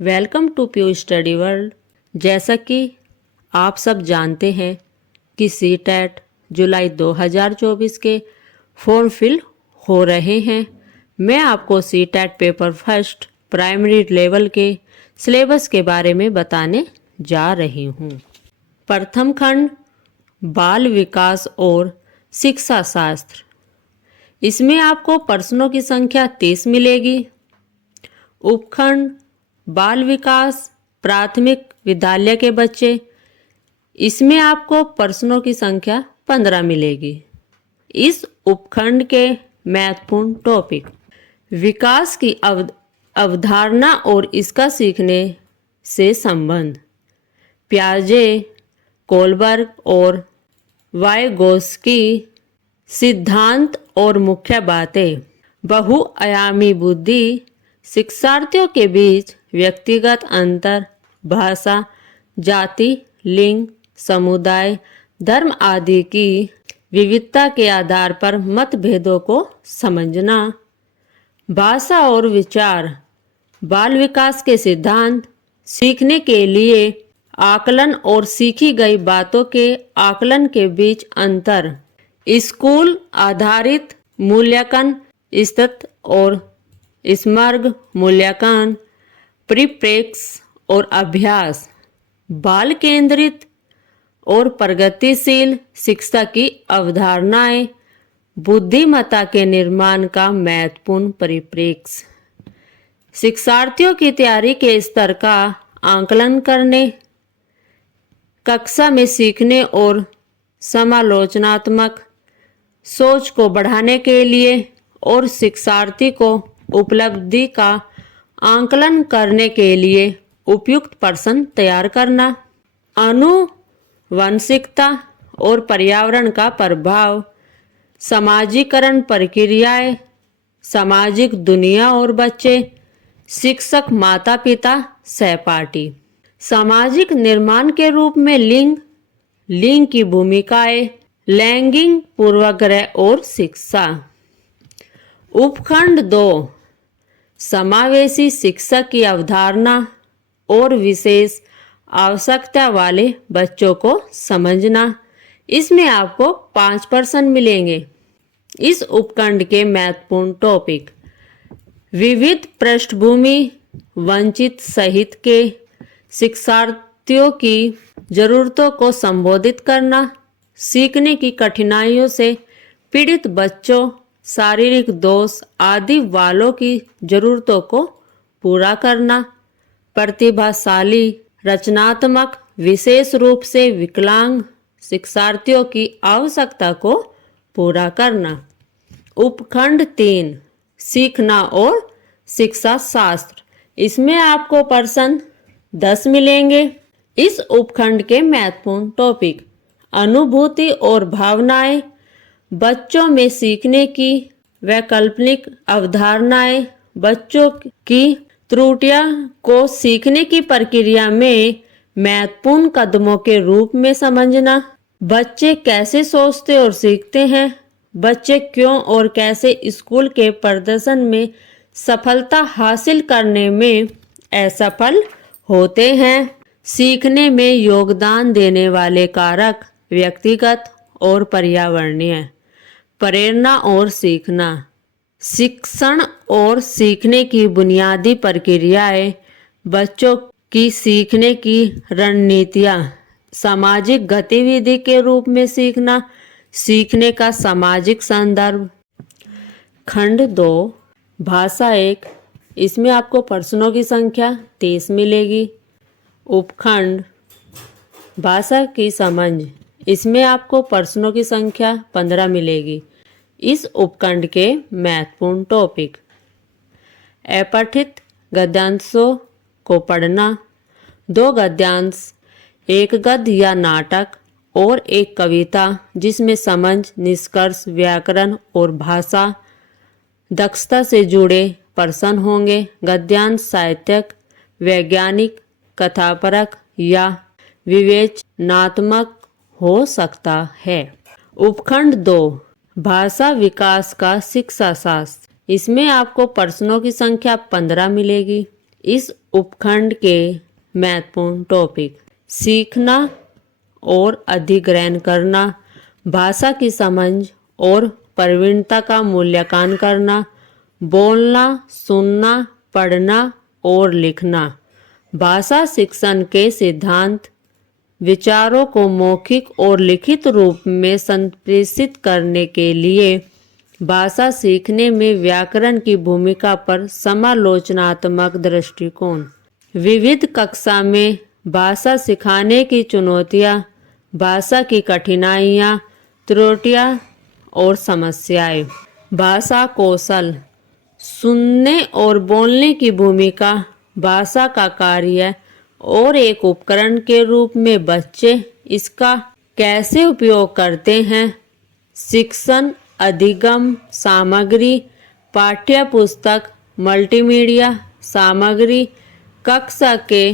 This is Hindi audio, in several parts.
वेलकम टू प्यू स्टडी वर्ल्ड। जैसा कि आप सब जानते हैं कि सीटेट जुलाई 2024 के फॉर्म फिल हो रहे हैं। मैं आपको CTET paper first primary level के सिलेबस के बारे में बताने जा रही हूँ। प्रथम खंड बाल विकास और शिक्षा शास्त्र, इसमें आपको प्रश्नों की संख्या 30 मिलेगी। उपखंड बाल विकास प्राथमिक विद्यालय के बच्चे, इसमें आपको प्रश्नों की संख्या 15 मिलेगी। इस उपखंड के महत्वपूर्ण टॉपिक विकास की अवधारणा और इसका सीखने से संबंध, प्याजे, कोलबर्ग और वाइगोत्स्की सिद्धांत और मुख्य बातें, बहुआयामी बुद्धि, शिक्षार्थियों के बीच व्यक्तिगत अंतर, भाषा, जाति, लिंग, समुदाय, धर्म आदि की विविधता के आधार पर मतभेदों को समझना, भाषा और विचार, बाल विकास के सिद्धांत, सीखने के लिए आकलन और सीखी गई बातों के आकलन के बीच अंतर, स्कूल आधारित मूल्यांकन, स्थित और स्मारक मूल्यांकन, परिप्रेक्ष्य और अभ्यास, बाल केंद्रित और प्रगतिशील शिक्षा की अवधारणाएं, बुद्धिमत्ता के निर्माण का महत्वपूर्ण परिप्रेक्ष्य, शिक्षार्थियों की तैयारी के स्तर का आकलन करने, कक्षा में सीखने और समालोचनात्मक सोच को बढ़ाने के लिए और शिक्षार्थी को उपलब्धि का आकलन करने के लिए उपयुक्त प्रश्न तैयार करना, आनुवंशिकता और पर्यावरण का प्रभाव, समाजीकरण प्रक्रियाएं, सामाजिक दुनिया और बच्चे, शिक्षक, माता पिता, सहपाठी, सामाजिक निर्माण के रूप में लिंग की भूमिकाएं, लैंगिक पूर्वाग्रह और शिक्षा। उपखंड 2 समावेशी शिक्षा की अवधारणा और विशेष आवश्यकता वाले बच्चों को समझना, इसमें आपको 5 प्रश्न मिलेंगे। इस उपखंड के महत्वपूर्ण टॉपिक विविध पृष्ठभूमि, वंचित सहित के शिक्षार्थियों की जरूरतों को संबोधित करना, सीखने की कठिनाइयों से पीड़ित बच्चों, शारीरिक दोष आदि वालों की जरूरतों को पूरा करना, प्रतिभाशाली, रचनात्मक, विशेष रूप से विकलांग शिक्षार्थियों की आवश्यकता को पूरा करना। उपखंड 3 सीखना और शिक्षा शास्त्र, इसमें आपको प्रश्न 10 मिलेंगे। इस उपखंड के महत्वपूर्ण टॉपिक अनुभूति और भावनाएं, बच्चों में सीखने की वैकल्पिक अवधारणाएं, बच्चों की त्रुटियां को सीखने की प्रक्रिया में महत्वपूर्ण कदमों के रूप में समझना, बच्चे कैसे सोचते और सीखते हैं, बच्चे क्यों और कैसे स्कूल के प्रदर्शन में सफलता हासिल करने में असफल होते हैं, सीखने में योगदान देने वाले कारक व्यक्तिगत और पर्यावरणीय, प्रेरणा और सीखना, शिक्षण और सीखने की बुनियादी प्रक्रियाएं, बच्चों की सीखने की रणनीतियां, सामाजिक गतिविधि के रूप में सीखना, सीखने का सामाजिक संदर्भ। खंड 2 भाषा 1, इसमें आपको प्रश्नों की संख्या 30 मिलेगी। उपखंड भाषा की समझ, इसमें आपको प्रश्नों की संख्या 15 मिलेगी। इस उपखंड के महत्वपूर्ण टॉपिक अपठित गद्यांशों को पढ़ना, 2 गद्यांश, 1 गद्य या नाटक और 1 कविता जिसमें समझ, निष्कर्ष, व्याकरण और भाषा दक्षता से जुड़े प्रश्न होंगे। गद्यांश साहित्यिक, वैज्ञानिक, कथापरक या विवेचनात्मक हो सकता है। उपखंड 2 भाषा विकास का शिक्षा शास्त्र, इसमें आपको प्रश्नों की संख्या 15 मिलेगी। इस उपखंड के महत्वपूर्ण टॉपिक: सीखना और अधिग्रहण करना, भाषा की समझ और प्रवीणता का मूल्यांकन करना, बोलना, सुनना, पढ़ना और लिखना। भाषा शिक्षण के सिद्धांत: विचारों को मौखिक और लिखित रूप में संप्रेषित करने के लिए भाषा सीखने में व्याकरण की भूमिका पर समालोचनात्मक दृष्टिकोण। विविध कक्षा में भाषा सिखाने की चुनौतियाँ, भाषा की कठिनाइयाँ, त्रुटियाँ और समस्याएं। भाषा कौशल: सुनने और बोलने की भूमिका, भाषा का कार्य और एक उपकरण के रूप में बच्चे इसका कैसे उपयोग करते हैं। शिक्षण अधिगम सामग्री, पाठ्य पुस्तक, मल्टीमीडिया सामग्री, कक्षा के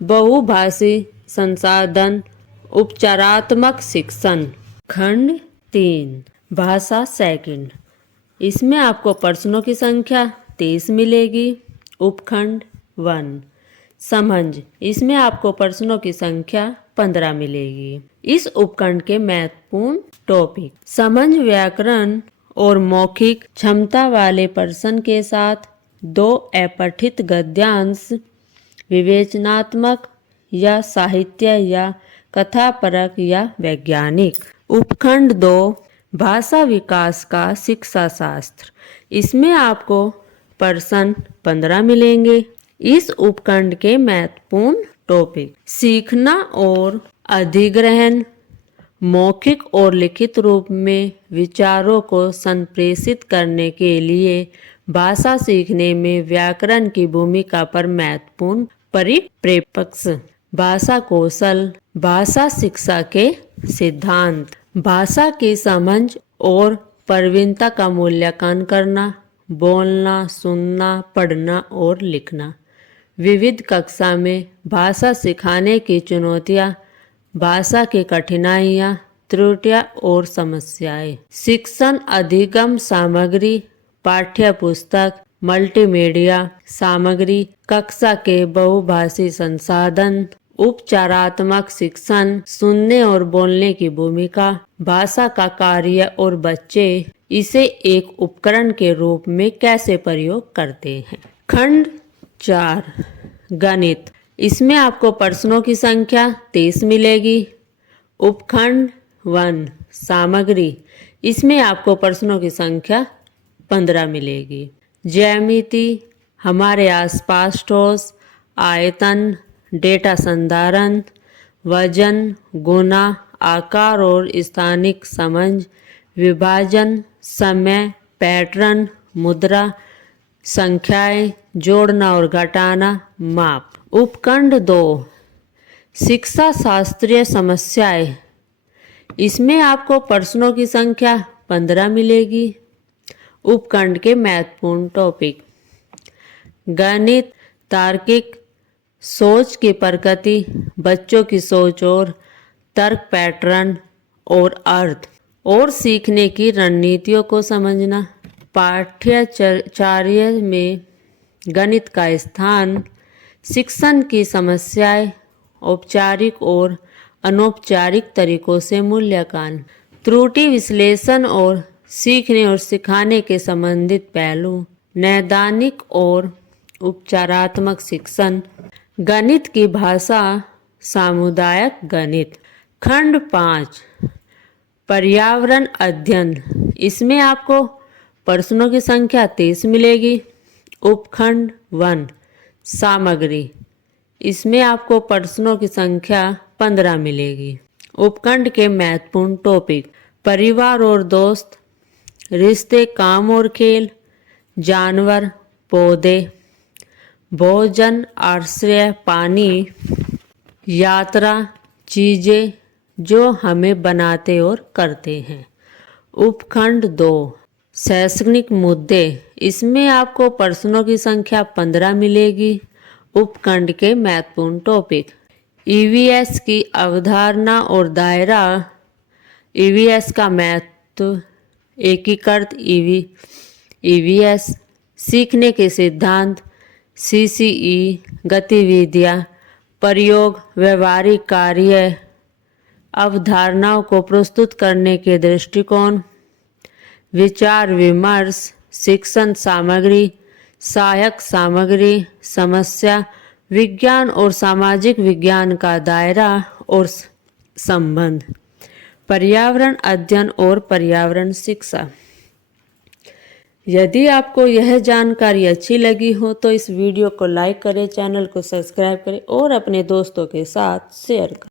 बहुभाषी संसाधन, उपचारात्मक शिक्षण। खंड 3 भाषा सेकंड। इसमें आपको प्रश्नों की संख्या 23 मिलेगी। उपखंड 1 समझ। इसमें आपको प्रश्नों की संख्या 15 मिलेगी। इस उपखंड के महत्वपूर्ण टॉपिक: समझ व्याकरण और मौखिक क्षमता वाले पर्सन के साथ 2 अपठित गद्यांश, विवेचनात्मक या साहित्य या कथापरक या वैज्ञानिक। उपखंड 2 भाषा विकास का शिक्षा शास्त्र। इसमें आपको प्रश्न 15 मिलेंगे। इस उपखंड के महत्वपूर्ण टॉपिक: सीखना और अधिग्रहण, मौखिक और लिखित रूप में विचारों को संप्रेषित करने के लिए भाषा सीखने में व्याकरण की भूमिका पर महत्वपूर्ण परिप्रेक्ष्य। भाषा कौशल, भाषा शिक्षा के सिद्धांत, भाषा की समझ और प्रवीणता का मूल्यांकन करना, बोलना, सुनना, पढ़ना और लिखना। विविध कक्षा में भाषा सिखाने की चुनौतियाँ, भाषा की कठिनाइयाँ, त्रुटियाँ और समस्याएं। शिक्षण अधिगम सामग्री, पाठ्य पुस्तक, मल्टीमीडिया सामग्री, कक्षा के बहुभाषी संसाधन, उपचारात्मक शिक्षण, सुनने और बोलने की भूमिका, भाषा का कार्य और बच्चे इसे एक उपकरण के रूप में कैसे प्रयोग करते हैं। खंड 4 गणित। इसमें आपको प्रश्नों की संख्या 23 मिलेगी। उपखंड 1 सामग्री। इसमें आपको प्रश्नों की संख्या 15 मिलेगी। ज्यामिति, हमारे आसपास ठोस, आयतन, डेटा संधारण, वजन, गुना, आकार और स्थानिक समझ, विभाजन, समय, पैटर्न, मुद्रा, संख्याएं, जोड़ना और घटाना, माप। उपखंड 2 शिक्षा शास्त्रीय समस्याएं। इसमें आपको प्रश्नों की संख्या 15 मिलेगी। उपखंड के महत्वपूर्ण टॉपिक: गणित, तार्किक सोच की प्रकृति, बच्चों की सोच और तर्क, पैटर्न और अर्थ, और सीखने की रणनीतियों को समझना। पाठ्यचर्या में गणित का स्थान, शिक्षण की समस्याएं, औपचारिक और अनौपचारिक तरीकों से मूल्यांकन, त्रुटि विश्लेषण और सीखने और सिखाने के संबंधित पहलू, नैदानिक और उपचारात्मक शिक्षण, गणित की भाषा, सामुदायिक गणित। खंड 5 पर्यावरण अध्ययन। इसमें आपको प्रश्नों की संख्या 23 मिलेगी। उपखंड 1 सामग्री। इसमें आपको प्रश्नों की संख्या 15 मिलेगी। उपखंड के महत्वपूर्ण टॉपिक: परिवार और दोस्त, रिश्ते, काम और खेल, जानवर, पौधे, भोजन, आश्रय, पानी, यात्रा, चीजें जो हमें बनाते और करते हैं। उपखंड 2 शैक्षणिक मुद्दे। इसमें आपको प्रश्नों की संख्या 15 मिलेगी। उपखंड के महत्वपूर्ण टॉपिक: ईवीएस की अवधारणा और दायरा, ईवीएस का महत्व, एकीकृत ईवीएस, सीखने के सिद्धांत, CCE गतिविधियाँ, प्रयोग, व्यवहारिक कार्य, अवधारणाओं को प्रस्तुत करने के दृष्टिकोण, विचार विमर्श, शिक्षण सामग्री, सहायक सामग्री, समस्या, विज्ञान और सामाजिक विज्ञान का दायरा और संबंध, पर्यावरण अध्ययन और पर्यावरण शिक्षा। यदि आपको यह जानकारी अच्छी लगी हो तो इस वीडियो को लाइक करें, चैनल को सब्सक्राइब करें और अपने दोस्तों के साथ शेयर करें।